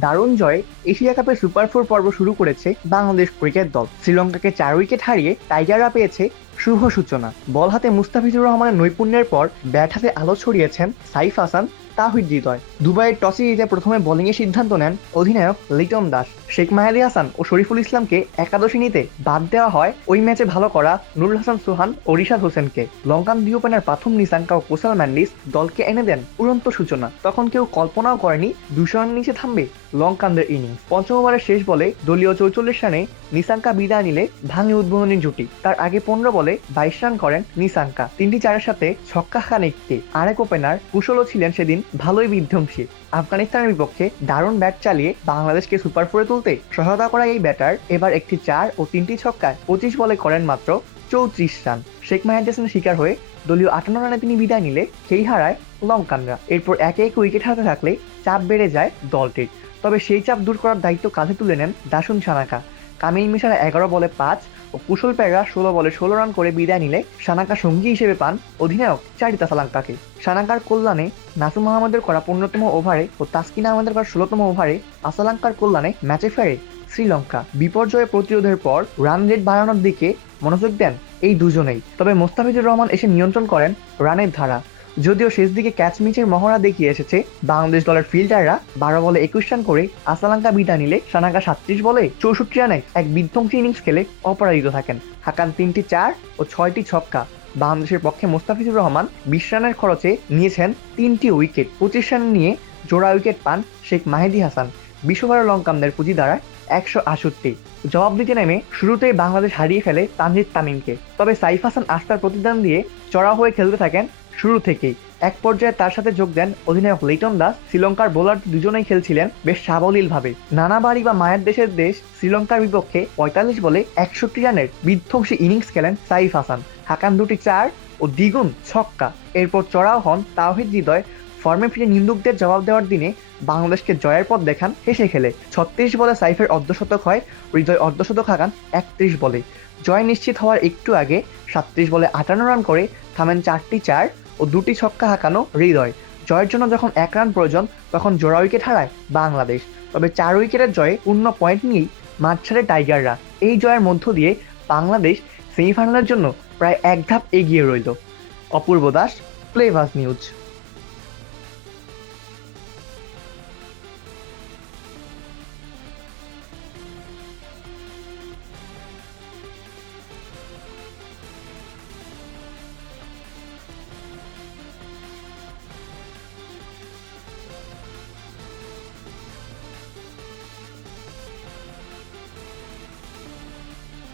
দারুণ জয়ে এশিয়া কাপের সুপার ফোর পর্ব শুরু করেছে বাংলাদেশ ক্রিকেট দল। শ্রীলঙ্কাকে চার উইকেট হারিয়ে টাইগাররা পেয়েছে শুভ সূচনা। বল হাতে মুস্তাফিজুর রহমানের নৈপুণ্যের পর ব্যাট হাতে আলো ছড়িয়েছেন সাইফ হাসান, তাহিদ হৃদয়। দুবাইয়ের টসে জিতে প্রথমে বোলিংয়ের সিদ্ধান্ত নেন অধিনায়ক লিটন দাস। শেখ মাহেদি হাসান ও শরীফুল ইসলামকে একাদশী নিতে বাদ দেওয়া হয় ওই ম্যাচে ভালো করা নুরুল হাসান সোহান ও রিশাদ হোসেনকে। লঙ্কান দুই ওপেনার প্রাথম নিসাঙ্কা ও কোসাল ম্যান্ডিস দলকে এনে দেন উড়ন্ত সূচনা। তখন কেউ কল্পনাও করেনি দুশো রান নিচে থামবে লঙ্কানদের ইনিংস পঞ্চম ওভারের শেষ বলে দলীয় চৌচল্লিশ রানে নিসাঙ্কা বিদায় নিলে ভাঙে উদ্বোধনী জুটি। তার আগে পনেরো বলে বাইশ রান করেন নিসাঙ্কা। তিনটি চারের সাথে ছক্কা খান একটি। আরেক ওপেনার কুশলও ছিলেন সেদিন ভালোই বিধ্বংসী। আফগানিস্তানের বিপক্ষে দারুণ ব্যাট চালিয়ে বাংলাদেশকে সুপার ফোরে তুলতে সহায়তা করা এই ব্যাটার এবার একটি চার ও তিনটি ছক্কায় পঁচিশ বলে করেন মাত্র চৌত্রিশ রান। শেখ মাহেদ শিকার হয়ে দলীয় আটান্ন রানে তিনি বিদায় নিলে সেই হারায় লঙ্কানরা। এরপর একে এক উইকেট হাতে থাকলে চাপ বেড়ে যায় দলটির। তবে সেই চাপ দূর করার দায়িত্ব কাঁধে তুলে নেন দাসুন সানাকা। কামিল মিশারা এগারো বলে পাঁচ ও কুশল প্যাগা ষোলো বলে ষোলো রান করে বিদায় নিলে সানাকা সঙ্গী হিসেবে পান অধিনায়ক চারিতা সালাঙ্কাকে সানাকার কল্যাণে নাসুম আহমেদের করা পনেরোতম ওভারে ও তাসকিন আহমেদের করা ষোলোতম ওভারে আসালাঙ্কার কল্যাণে ম্যাচে ফেরে শ্রীলঙ্কা। বিপর্যয় প্রতিরোধের পর রান রেট বাড়ানোর দিকে মনোযোগ দেন এই দুজনেই। তবে মোস্তাফিজুর রহমান এসে নিয়ন্ত্রণ করেন রানের ধারা। যদিও শেষ দিকে ক্যাচ মিচের মহড়া দেখিয়ে এসেছে, বাংলাদেশ দলের ফিল্ডাররা বারো বলে একুশ রান করে আসালাঙ্কা বিদায় নিলে সানাকা সাতত্রিশ বলে চৌষট্টি রানে এক বিধ্বংসী ইনিংস খেলে অপরাজিত থাকেন। হাকান তিনটি চার ও ছয়টি ছক্কা। বাংলাদেশের পক্ষে মোস্তাফিজুর রহমান বিশ রানের খরচে নিয়েছেন তিনটি উইকেট পঁচিশ রান নিয়ে জোড়া উইকেট পান শেখ মাহেদি হাসান। বিশ ওভারে লঙ্কানদের পুঁজি দাঁড়ায় একশো আষট্টি জবাব দিতে নেমে শুরুতেই বাংলাদেশ হারিয়ে ফেলে তানজিদ তামিমকে। তবে সাইফ হাসান আস্থার প্রতিদান দিয়ে চড়া হয়ে খেলতে থাকেন শুরু থেকেই। এক পর্যায়ে তার সাথে যোগ দেন অধিনায়ক লিটন দাস। শ্রীলঙ্কার বোলার দুজনেই খেলছিলেন বেশ সাবলীলভাবে। নানা বাড়ি বা মায়ের দেশের দেশ শ্রীলঙ্কার বিপক্ষে পঁয়তাল্লিশ বলে একষট্টি রানের বিধ্বংসী ইনিংস খেলেন সাইফ হাসান। হাকান দুটি চার ও দ্বিগুণ ছক্কা। এরপর চড়াও হন তাওহিদ হৃদয়। ফর্মে ফিরে নিন্দুকদের জবাব দেওয়ার দিনে বাংলাদেশকে জয়ের পথ দেখান হেসে খেলে। ছত্রিশ বলে সাইফের অর্ধশতক হয়, হৃদয় অর্ধশতক হাঁকান একত্রিশ বলে। জয় নিশ্চিত হওয়ার একটু আগে সাতত্রিশ বলে আটান্ন রান করে থামেন চারটি চার। ও দুটি ছক্কা হাঁকানো হৃদয়। জয়ের জন্য যখন এক রান প্রয়োজন, তখন জোড়া উইকেট হারায় বাংলাদেশ। তবে চার উইকেটের জয়ে পূর্ণ পয়েন্ট নিয়েই মাঠ ছাড়ে টাইগাররা। এই জয়ের মধ্য দিয়ে বাংলাদেশ সেমিফাইনালের জন্য প্রায় এক ধাপ এগিয়ে রইল। অপূর্ব দাস প্লেভাস নিউজ